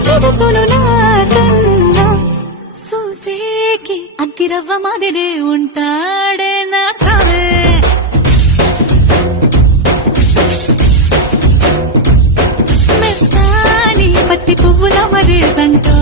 తెలుసును నాకన్నా సూసేకి అగ్గిరవ్వ మాదిరి ఉంటాడే నా సవే? మెత్తాని పత్తి పువ్వుల మరి సంటో